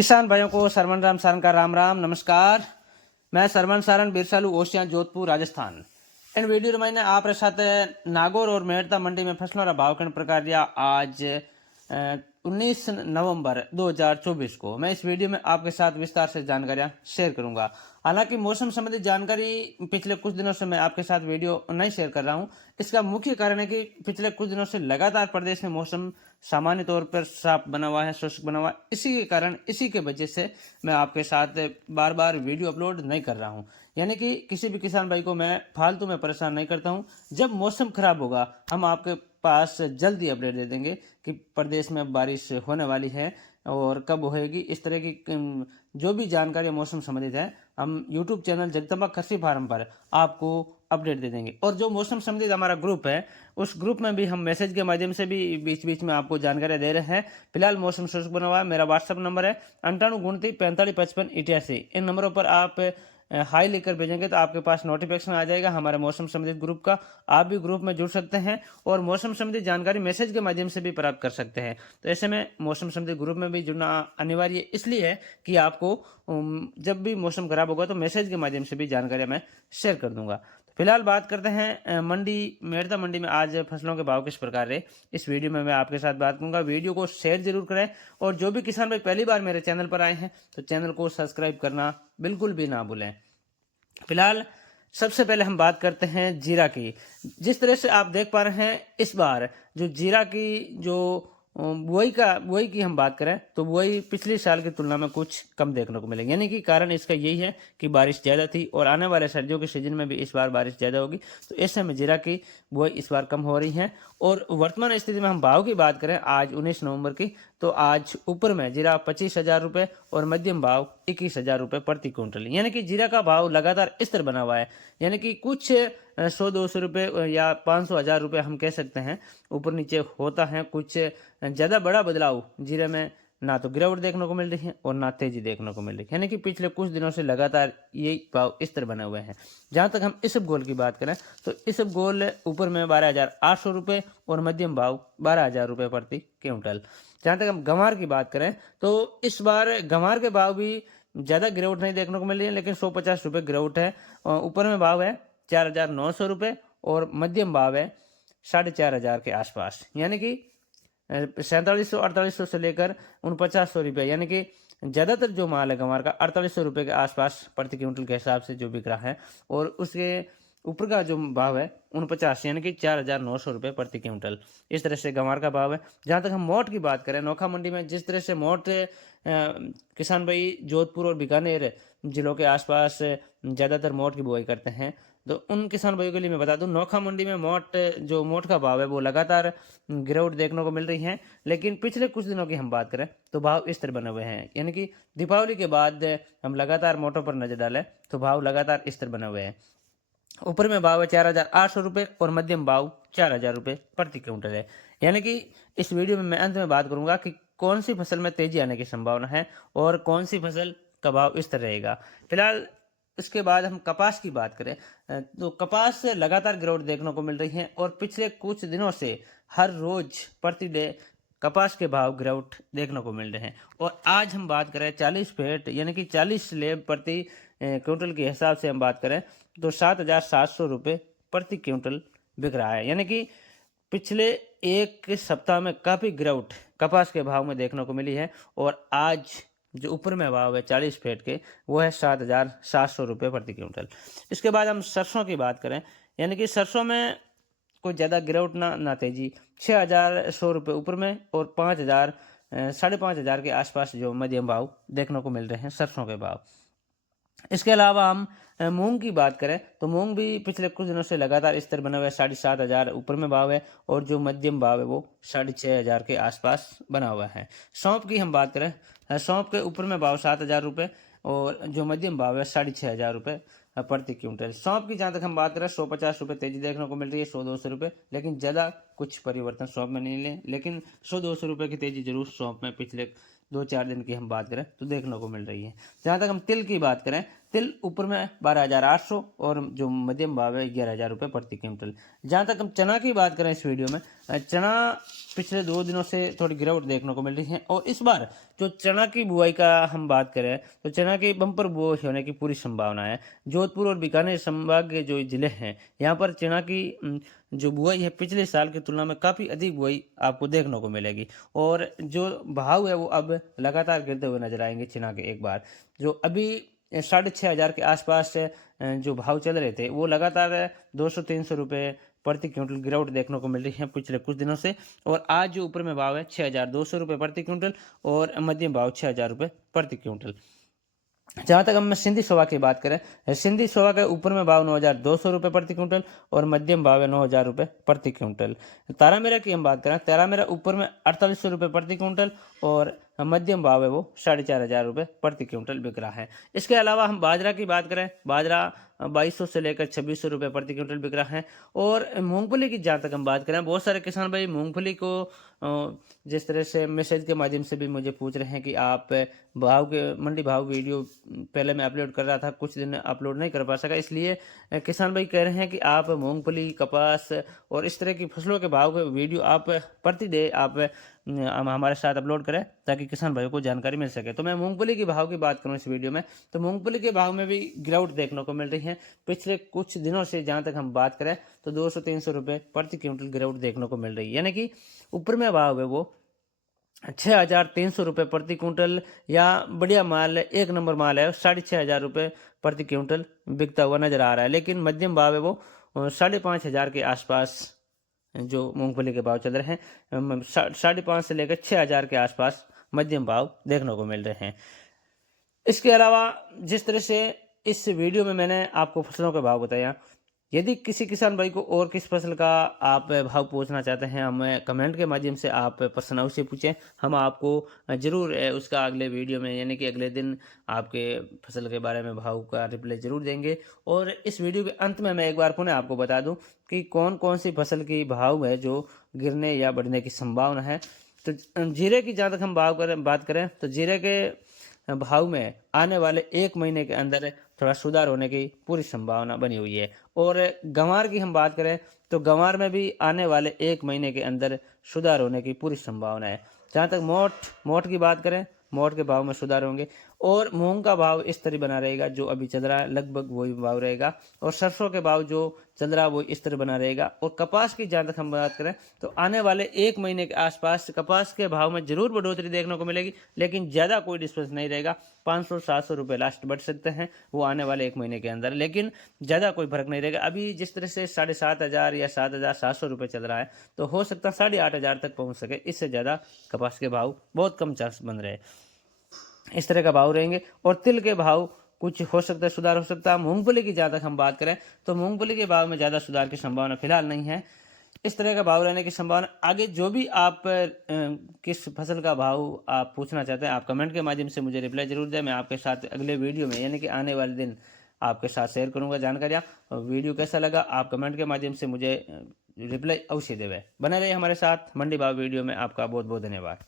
किसान भाइयों को सरवन राम सारन का राम राम नमस्कार। मैं सरवन सारन बिरसालू ओशिया जोधपुर राजस्थान। इन वीडियो में मैंने आप साथ नागौर और मेड़ता मंडी में फसलों का भाव किन प्रकार दिया आज 19 नवंबर 2024 को। मैं इस वीडियो में आपके साथ विस्तार से जानकारियां शेयर करूंगा। हालांकि मौसम संबंधी जानकारी पिछले कुछ दिनों से मैं आपके साथ वीडियो नहीं शेयर कर रहा हूं। इसका मुख्य कारण है कि पिछले कुछ दिनों से लगातार प्रदेश में मौसम सामान्य तौर पर साफ बना हुआ है, शुष्क बना हुआ है। इसी के कारण, इसी के वजह से मैं आपके साथ बार बार वीडियो अपलोड नहीं कर रहा हूं। यानी कि किसी भी किसान भाई को मैं फालतू में परेशान नहीं करता हूं। जब मौसम खराब होगा हम आपके पास जल्दी अपडेट दे देंगे कि प्रदेश में बारिश होने वाली है और कब होएगी। इस तरह की जो भी जानकारी मौसम संबंधित है हम YouTube चैनल जगदम्बा कृषि फार्म पर आपको अपडेट दे देंगे। और जो मौसम संबंधित हमारा ग्रुप है उस ग्रुप में भी हम मैसेज के माध्यम से भी बीच बीच में आपको जानकारी दे रहे हैं। फिलहाल मौसम शुष्क बना हुआ है। मेरा व्हाट्सअप नंबर है 9829455588। इन नंबरों पर आप हाई लिखकर भेजेंगे तो आपके पास नोटिफिकेशन आ जाएगा हमारे मौसम संबंधित ग्रुप का। आप भी ग्रुप में जुड़ सकते हैं और मौसम संबंधी जानकारी मैसेज के माध्यम से भी प्राप्त कर सकते हैं। तो ऐसे में मौसम संबंधी ग्रुप में भी जुड़ना अनिवार्य इसलिए है कि आपको जब भी मौसम खराब होगा तो मैसेज के माध्यम से भी जानकारी मैं शेयर कर दूंगा। फिलहाल बात करते हैं मंडी मेड़ता मंडी में आज फसलों के भाव किस प्रकार रहे। इस वीडियो में मैं आपके साथ बात करूंगा। वीडियो को शेयर जरूर करें और जो भी किसान भाई पहली बार मेरे चैनल पर आए हैं तो चैनल को सब्सक्राइब करना बिल्कुल भी ना भूलें। फिलहाल सबसे पहले हम बात करते हैं जीरा की। जिस तरह से आप देख पा रहे हैं इस बार जो जीरा की जो बुआई की हम बात करें तो बुआई पिछले साल की तुलना में कुछ कम देखने को मिलेगी। यानी कि कारण इसका यही है कि बारिश ज़्यादा थी और आने वाले सर्दियों के सीजन में भी इस बार बारिश ज़्यादा होगी। तो ऐसे में जीरा की बुआई इस बार कम हो रही है। और वर्तमान स्थिति में हम भाव की बात करें आज 19 नवंबर की तो आज ऊपर में जीरा 25,000 रुपये और मध्यम भाव 21,000 रुपये प्रति क्विंटल। यानी कि जीरा का भाव लगातार स्थिर बना हुआ है। यानी कि कुछ 100-200 रुपये या 500-1000 रुपये हम कह सकते हैं ऊपर नीचे होता है। कुछ ज़्यादा बड़ा बदलाव जीरे में ना तो गिरावट देखने को मिल रही है और ना तेजी देखने को मिल रही है। यानी कि पिछले कुछ दिनों से लगातार यही भाव स्थिर बने हुए हैं। जहाँ तक हम इसब गोल की बात करें तो इसब गोल ऊपर में 12,800 रुपये और मध्यम भाव 12,000 रुपये प्रति क्विंटल। जहाँ तक हम गंवार की बात करें तो इस बार गंवार के भाव भी ज़्यादा गिरावट नहीं देखने को मिल रही है, लेकिन 150 रुपये गिरावट है। ऊपर में भाव है 4,900 रुपये और मध्यम भाव है 4,500 के आसपास। यानी कि 4700-4800 से लेकर 4900 रुपये। यानी कि ज़्यादातर जो माल है गंवार का 4800 रुपये के आसपास प्रति क्विंटल के हिसाब से जो बिक रहा है। और उसके ऊपर का जो भाव है 49 यानी कि 4,900 रुपये प्रति क्विंटल। इस तरह से गंवार का भाव है। जहाँ तक हम मोट की बात करें नोखा मंडी में जिस तरह से मोट किसान भाई जोधपुर और बीकानेर जिलों के आसपास ज़्यादातर मोट की बुआई करते हैं तो उन किसान भाइयों के लिए मैं बता दूं नोखा मंडी में मोट का भाव है वो लगातार गिरावट देखने को मिल रही है। लेकिन पिछले कुछ दिनों की हम बात करें तो भाव स्थिर बने हुए हैं। यानी कि दीपावली के बाद हम लगातार मोटों पर नजर डालें तो भाव लगातार स्थिर बने हुए हैं। ऊपर में भाव है 4,800 रुपये और मध्यम भाव 4,000 रुपये प्रति क्विंटल है। यानी कि इस वीडियो में मैं अंत में बात करूंगा कि कौन सी फसल में तेजी आने की संभावना है और कौन सी फसल का भाव स्थिर रहेगा। फिलहाल इसके बाद हम कपास की बात करें तो कपास से लगातार गिरावट देखने को मिल रही है और पिछले कुछ दिनों से हर रोज प्रति डे कपास के भाव गिरावट देखने को मिल रहे हैं। और आज हम बात करें 40 फेट यानी कि 40 स्लेब प्रति क्विंटल के हिसाब से हम बात करें तो 7,700 रुपये प्रति क्विंटल बिक रहा है। यानी कि पिछले एक सप्ताह में काफ़ी गिरावट कपास के भाव में देखने को मिली है। और आज जो ऊपर में भाव है 40 फेट के वो है 7,700 रुपये प्रति क्विंटल। इसके बाद हम सरसों की बात करें यानी कि सरसों में कोई ज़्यादा गिरावट ना तेजी 6,100 रुपये ऊपर में और 5,000 5,500 के आसपास जो मध्यम भाव देखने को मिल रहे हैं सरसों के भाव। इसके अलावा हम मूंग की बात करें तो मूंग भी पिछले कुछ दिनों से लगातार स्थिर बना हुआ है। 7,500 ऊपर में भाव है और जो मध्यम भाव है वो 6,500 के आसपास बना हुआ है। सौंफ की हम बात करें सौंफ के ऊपर में भाव 7,000 रुपये और जो मध्यम भाव है 6,500 रुपये प्रति क्विंटल। सौंफ की जहाँ तक हम बात करें 150 रुपये तेजी देखने को मिल रही है 100-200 रुपये, लेकिन ज़्यादा कुछ परिवर्तन सौंफ में नहीं लें, लेकिन 100-200 रुपये की तेजी जरूर सौंफ में पिछले 2-4 दिन की हम बात करें तो देखने को मिल रही है। जहाँ तक हम तिल की बात करें तिल ऊपर में 12,800 और जो मध्यम भाव है 11,000 रुपये प्रति क्विंटल। जहाँ तक हम चना की बात करें इस वीडियो में चना पिछले 2 दिनों से थोड़ी गिरावट देखने को मिल रही है। और इस बार जो चना की बुआई का हम बात करें तो चना की बम्पर बुआई होने की पूरी संभावना है। जोधपुर और बीकानेर संभाग के जो जिले हैं यहाँ पर चना की जो बुआई है पिछले साल की तुलना में काफ़ी अधिक बुआई आपको देखने को मिलेगी। और जो भाव है वो अब लगातार गिरते हुए नजर आएंगे। चना के एक बार जो अभी 6,500 के आसपास जो भाव चल रहे थे वो लगातार 200-300 रुपये प्रति क्विंटल गिरावट देखने को मिल रही है पिछले कुछ दिनों से। और आज जो ऊपर में भाव है 6,200 रुपये प्रति क्विंटल और मध्यम भाव 6,000 रुपये प्रति क्विंटल। जहाँ तक हम सिंधी सोवा की बात करें, सिंधी सोवा के ऊपर में भाव 9,200 रुपये प्रति क्विंटल और मध्यम भाव है 9,000 रुपये प्रति क्विंटल। तारामीरा की हम बात करें, तारामीरा ऊपर में 4,800 रुपये प्रति क्विंटल और मध्यम भाव है वो 4,500 रुपये प्रति क्विंटल बिक रहा है। इसके अलावा हम बाजरा की बात करें, बाजरा 2,200 से लेकर 2,600 रुपये प्रति क्विंटल बिक रहा है। और मूंगफली की जहाँ तक हम बात करें, बहुत सारे किसान भाई मूंगफली को जिस तरह से मैसेज के माध्यम से भी मुझे पूछ रहे हैं कि आप भाव के मंडी भाव वीडियो पहले मैं अपलोड कर रहा था, कुछ दिन अपलोड नहीं कर पा सका, इसलिए किसान भाई कह रहे हैं कि आप मूंगफली, कपास और इस तरह की फसलों के भाव के वीडियो आप प्रति डे आप हमारे साथ अपलोड करें ताकि किसान भाइयों को जानकारी मिल सके। तो मैं मूंगफली के भाव की बात करूं इस वीडियो में, तो मूंगफली के भाव में भी गिरावट देखने को मिल रही है पिछले कुछ दिनों से। जहां तक हम बात करें तो 200-300 रुपये प्रति क्विंटल गिरावट देखने को मिल रही है, यानी कि ऊपर में भाव है वो 6,300 रुपये प्रति क्विंटल, या बढ़िया माल एक नंबर माल है 6,500 रुपये प्रति क्विंटल बिकता हुआ नजर आ रहा है। लेकिन मध्यम भाव है वो 5,500 के आसपास जो मूंगफली के भाव चल रहे हैं, 5,500 से लेकर 6,000 के आसपास मध्यम भाव देखने को मिल रहे हैं। इसके अलावा जिस तरह से इस वीडियो में मैंने आपको फसलों के भाव बताया, यदि किसी किसान भाई को और किस फसल का आप भाव पूछना चाहते हैं, हमें कमेंट के माध्यम से आप प्रश्न अवश्य पूछें, हम आपको जरूर उसका अगले वीडियो में यानी कि अगले दिन आपके फसल के बारे में भाव का रिप्लाई जरूर देंगे। और इस वीडियो के अंत में मैं एक बार पुनः आपको बता दूं कि कौन कौन सी फसल की भाव है जो गिरने या बढ़ने की संभावना है। तो जीरे की जहाँ तक हम बात करें तो जीरे के भाव में आने वाले 1 महीने के अंदर थोड़ा सुधार होने की पूरी संभावना बनी हुई है। और गंवार की हम बात करें तो गंवार में भी आने वाले 1 महीने के अंदर सुधार होने की पूरी संभावना है। जहाँ तक मोट की बात करें, मोट के भाव में सुधार होंगे। और मूंग का भाव इस तरह बना रहेगा जो अभी चल रहा है, लगभग वही भाव रहेगा। और सरसों के भाव जो चल रहा है वो इस तरह बना रहेगा। और कपास की जहाँ तक हम बात करें तो आने वाले 1 महीने के आसपास कपास के भाव में जरूर बढ़ोतरी देखने को मिलेगी, लेकिन ज़्यादा कोई डिफरेंस नहीं रहेगा। 500-700 रुपये लास्ट बढ़ सकते हैं वो आने वाले 1 महीने के अंदर, लेकिन ज़्यादा कोई फर्क नहीं रहेगा। अभी जिस तरह से 7,500 या 7,700 रुपये चल रहा है, तो हो सकता है 8,500 तक पहुँच सके। इससे ज़्यादा कपास के भाव बहुत कम चांस बन रहे, इस तरह का भाव रहेंगे। और तिल के भाव कुछ हो सकता है, सुधार हो सकता है। मूंगफली की जहाँ तक हम बात करें तो मूंगफली के भाव में ज़्यादा सुधार की संभावना फिलहाल नहीं है। इस तरह का भाव रहने की संभावना आगे जो भी आप किस फसल का भाव आप पूछना चाहते हैं, आप कमेंट के माध्यम से मुझे रिप्लाई जरूर दें। मैं आपके साथ अगले वीडियो में यानी कि आने वाले दिन आपके साथ शेयर करूंगा जानकारियाँ। वीडियो कैसा लगा आप कमेंट के माध्यम से मुझे रिप्लाई अवश्य देवें। बने रहिए हमारे साथ मंडी भाव वीडियो में। आपका बहुत बहुत धन्यवाद।